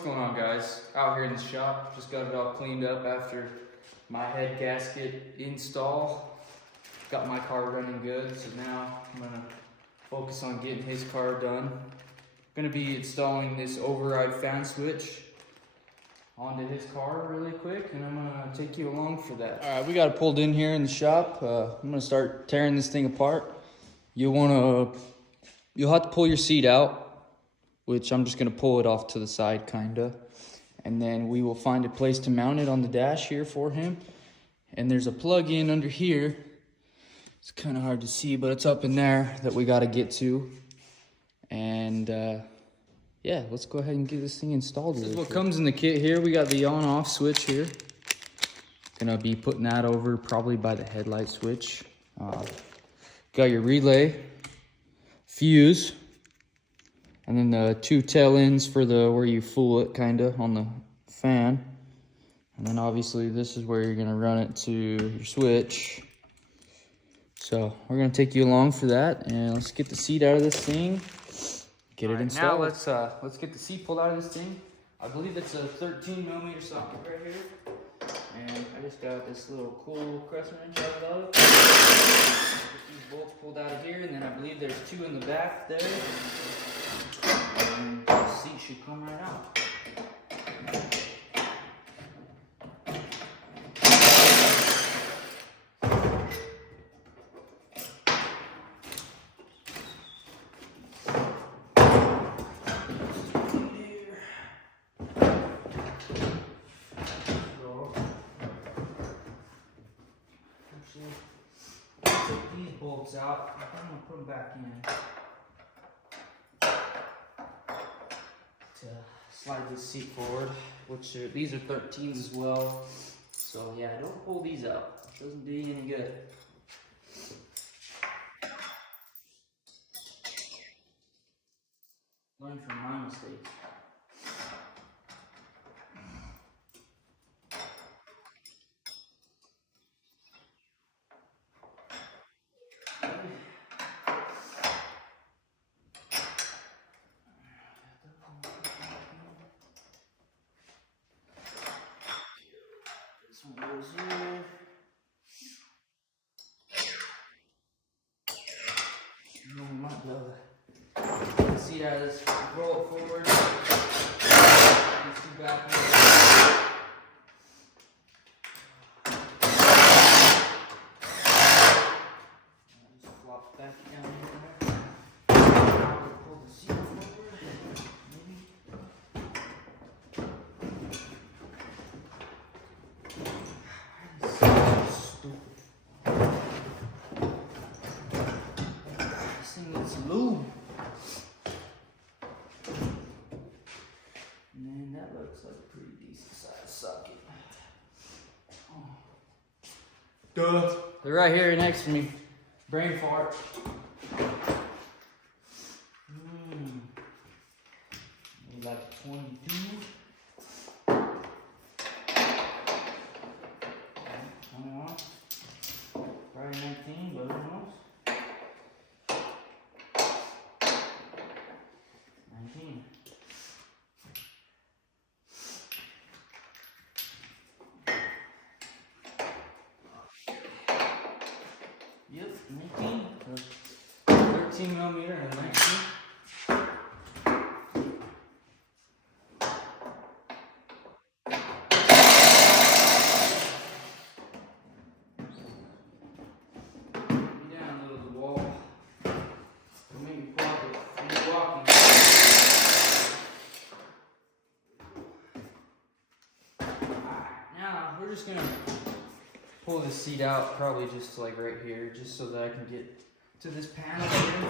What's going on, guys? Out here in the shop, just got it all cleaned up after my head gasket install. Got my car running good, so now I'm gonna focus on getting his car done. Gonna be installing this override fan switch onto his car really quick, and I'm gonna take you along for that. All right, we got it pulled in here in the shop. I'm gonna start tearing this thing apart. You'll have to pull your seat out, which I'm just gonna pull it off to the side kinda. And then we will find a place to mount it on the dash here for him. And there's a plug in under here. It's kind of hard to see, but it's up in there that we gotta get to. And yeah, let's go ahead and get this thing installed. This is what comes in the kit here. We got the on off switch here. Gonna be putting that over probably by the headlight switch. Got your relay, fuse, and then the two tail ends for the where you fool it kinda on the fan. And then obviously this is where you're gonna run it to your switch. So we're gonna take you along for that, and let's get the seat out of this thing, get it installed. Now let's get the seat pulled out of this thing. I believe it's a 13mm socket right here. And I just got this little cool crescent wrench out of it. Get these bolts pulled out of here, and then I believe there's two in the back there. And the seat should come right out. Take these bolts out. I'm gonna put them back in to slide this seat forward, which these are 13s as well. So yeah, don't pull these out. It doesn't do you any good. Learn from my mistakes. This one goes here. And then we might be able to get the seat out of this, roll it forward. These two back ones. Just flop back down here. Pull the seat forward. Maybe. This thing needs some lube. And that looks like a pretty decent sized socket. Oh. Duh. They're right here next to me. Brain fart. Maybe like 22. 21. Probably 19, but who knows? 19. Yep, 19. 13mm and 19. We're just gonna pull this seat out, probably just like right here, just so that I can get to this panel here.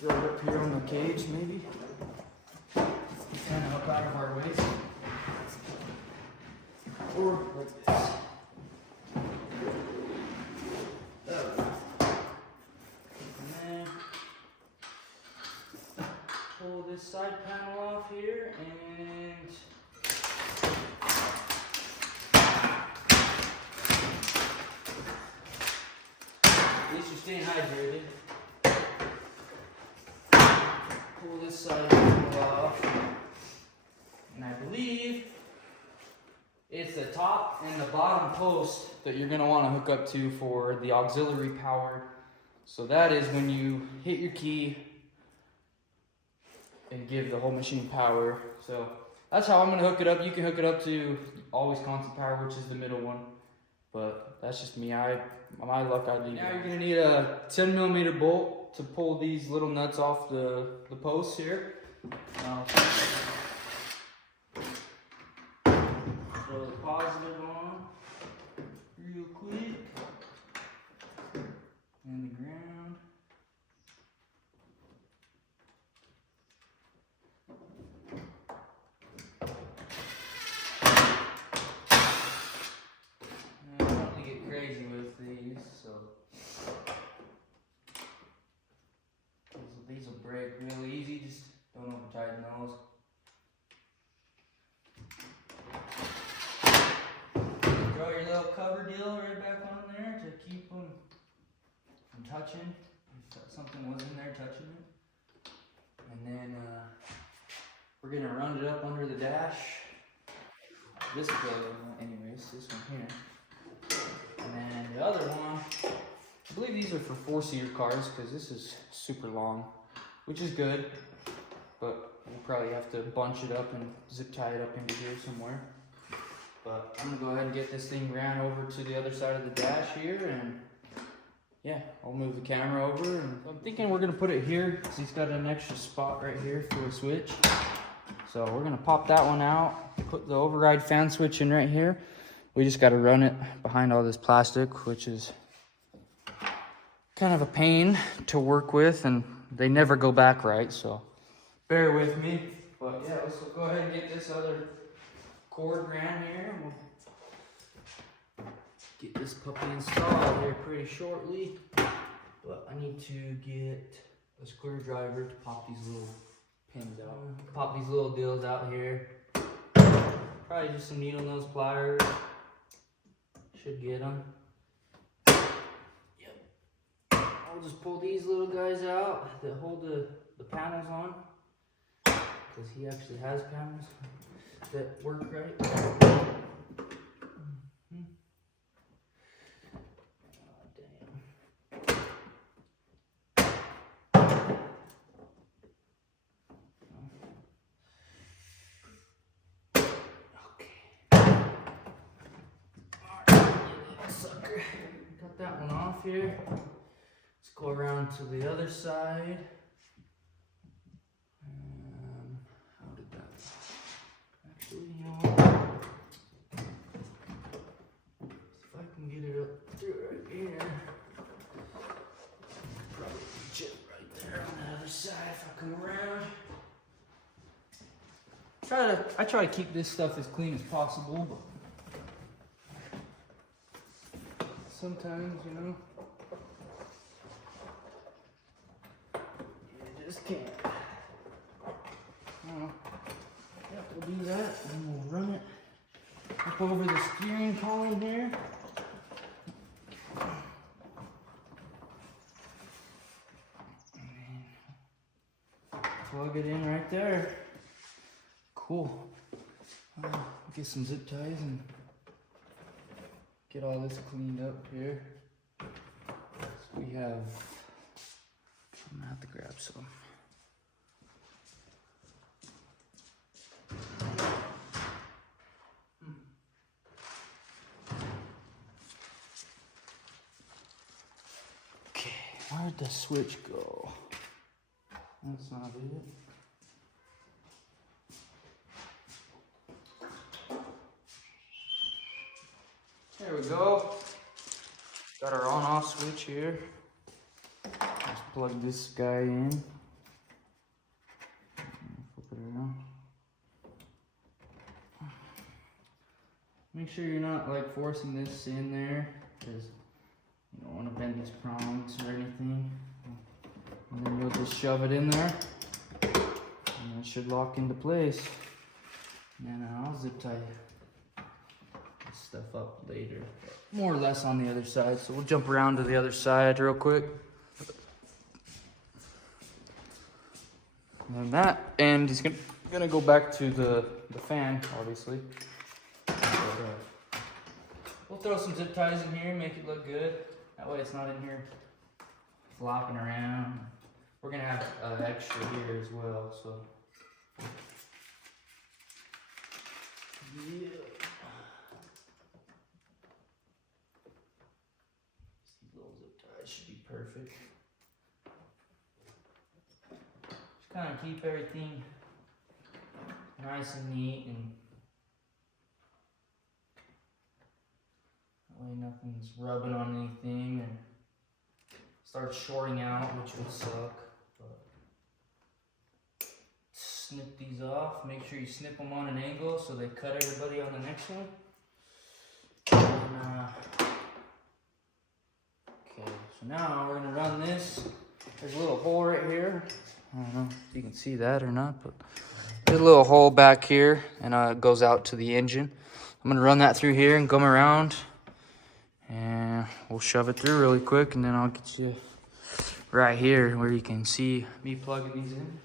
Throw it up here on the cage, maybe. Kind of up out of our way. Or like this. Pull this side panel off here, and at least you're staying hydrated. pull this side off. And I believe it's the top and the bottom post that you're gonna wanna hook up to for the auxiliary power. So that is when you hit your key and give the whole machine power. So that's how I'm gonna hook it up. You can hook it up to always constant power, which is the middle one. But that's just me. My luck, I'd leave it. Now you're gonna need a 10mm bolt to pull these little nuts off the posts here. Throw the positive on real quick. And the ground. And I don't want to get crazy with these, so these will break real easy. Just don't over tighten those. Throw your little cover deal right back on there to keep them from touching. If something was in there touching it. And then we're gonna run it up under the dash. This anyways, this one here. And then the other one, I believe these are for 4-seater cars because this is super long, which is good. But we'll probably have to bunch it up and zip tie it up into here somewhere. But I'm gonna go ahead and get this thing ran over to the other side of the dash here, and yeah, I'll move the camera over. And I'm thinking we're gonna put it here because he's got an extra spot right here for a switch. So we're gonna pop that one out, put the override fan switch in right here. We just gotta run it behind all this plastic, which is kind of a pain to work with, and they never go back right, so bear with me. But yeah, let's go ahead and get this other cord ran here, and we'll get this puppy installed here pretty shortly. But I need to get a screwdriver to pop these little pins out. Pop these little deals out here. Probably just some needle nose pliers. Should get them. Yep. I'll just pull these little guys out that hold the panels on. Because he actually has panels that work right. Sucker. Got that one off here. Let's go around to the other side. How did that? Actually, you know what? See if I can get it up through right here. Probably reach it right there on the other side if I come around. I try to keep this stuff as clean as possible, but sometimes, you know, you just can't. Yeah, we'll do that, and we'll run it up over the steering column here. And plug it in right there. Cool. Get some zip ties and get all this cleaned up here. So we have, I'm gonna have to grab some. Okay, where'd the switch go? That's not it. There we go. Got our on-off switch here. Let's plug this guy in. Flip it around. Make sure you're not like forcing this in there, because you don't want to bend these prongs or anything. And then you'll just shove it in there, and it should lock into place. And then I'll zip tie stuff up later, more or less on the other side. So we'll jump around to the other side real quick. And then that end is gonna go back to the fan, obviously. But, we'll throw some zip ties in here, make it look good. That way it's not in here flopping around. We're gonna have extra here as well, so. Yeah. These little zip ties should be perfect. Just kind of keep everything nice and neat, and that way nothing's rubbing on anything and starts shorting out, which would suck. But snip these off. Make sure you snip them on an angle so they cut everybody on the next one. And, okay, so now we're gonna run this. There's a little hole right here. I don't know if you can see that or not, but there's a little hole back here, and it goes out to the engine. I'm gonna run that through here and come around, and we'll shove it through really quick, and then I'll get you right here where you can see me plugging these in.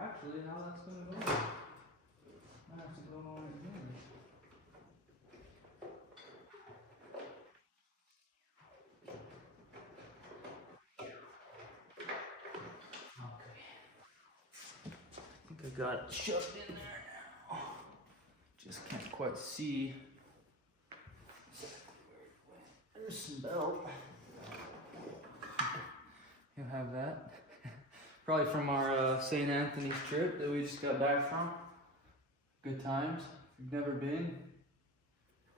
Actually, how that's gonna go? I have to go on again. Okay. I think I got it shoved in there now. Just can't quite see. There's some belt. You'll have that. Probably from our St. Anthony's trip that we just got back from. Good times. If you've never been,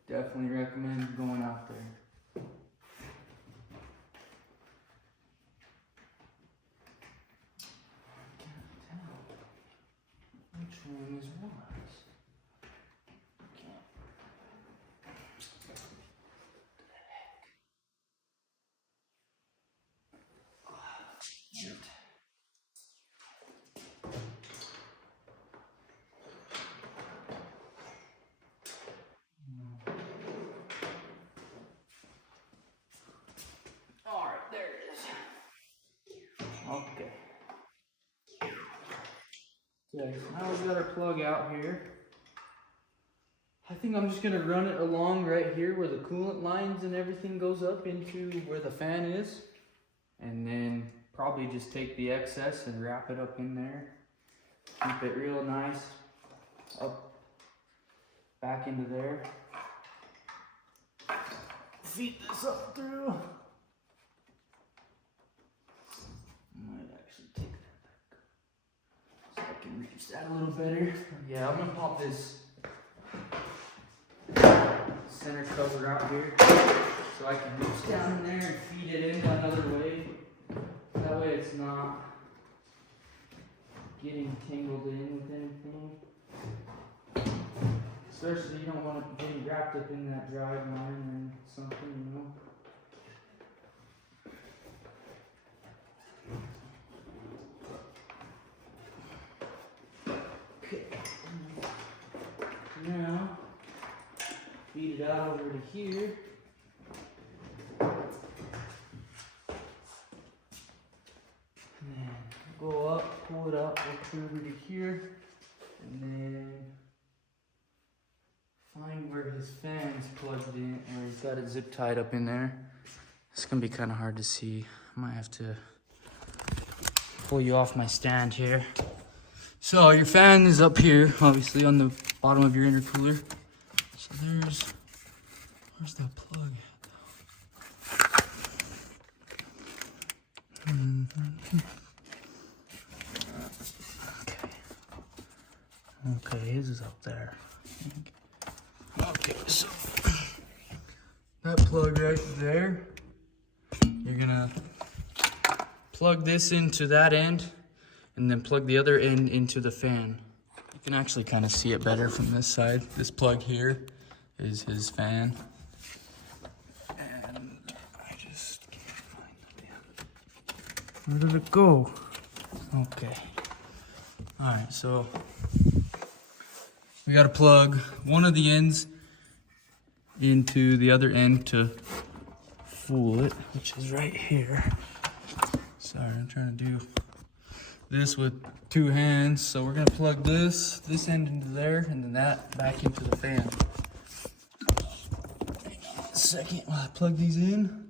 definitely recommend going out there. I can't tell which one is what. Alright, there it is. Okay. Okay, now we've got our plug out here. I think I'm just gonna run it along right here where the coolant lines and everything goes up into where the fan is. And then probably just take the excess and wrap it up in there. Keep it real nice up back into there. Feed this up through. Might actually take that back so I can reach that a little better. Yeah, I'm gonna pop this center cover out here so I can reach down in there and feed it in another way. That way it's not getting tangled in with anything. Especially you don't want it getting wrapped up in that drive line and something, you know. Okay. Now, feed it out over to here. And then go up, pull it up, go over to here, and then find where his fan's plugged in, or he's got it zip tied up in there. It's gonna be kind of hard to see. I might have to pull you off my stand here. So your fan is up here, obviously on the bottom of your intercooler. So where's that plug at though? Okay, his is up there. Okay, so that plug right there, you're gonna plug this into that end and then plug the other end into the fan. You can actually kind of see it better from this side. This plug here is his fan. And Where did it go? Okay. All right, so we got to plug one of the ends into the other end to fool it, which is right here. Sorry, I'm trying to do this with two hands. So we're gonna plug this end into there, and then that back into the fan. Hang on a second while I plug these in.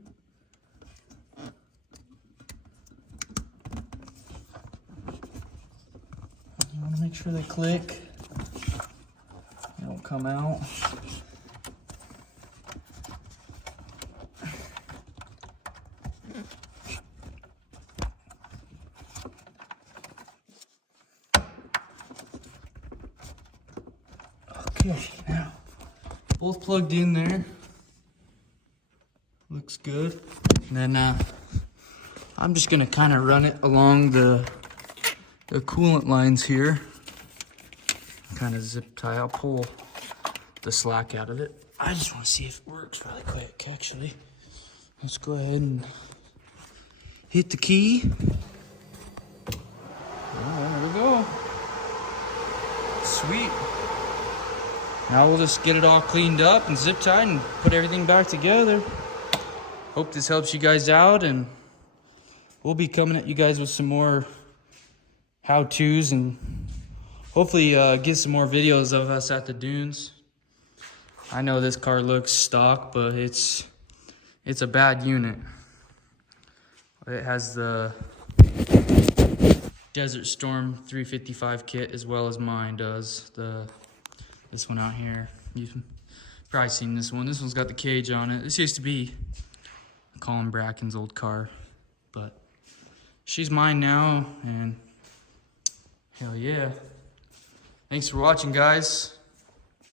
You wanna make sure they click. They don't come out. Okay, now both plugged in there. Looks good. And then I'm just gonna kind of run it along the coolant lines here. Kind of zip tie. I'll pull the slack out of it. I just want to see if it works really quick. Actually, let's go ahead and hit the key. Oh, there we go. Sweet. Now we'll just get it all cleaned up and zip tied and put everything back together. Hope this helps you guys out, and we'll be coming at you guys with some more how-tos and hopefully get some more videos of us at the dunes. I know this car looks stock, but it's a bad unit. It has the Desert Storm 355 kit as well as mine does. This one out here, you've probably seen this one. This one's got the cage on it. This used to be Colin Bracken's old car, but she's mine now, and hell yeah. Thanks for watching, guys.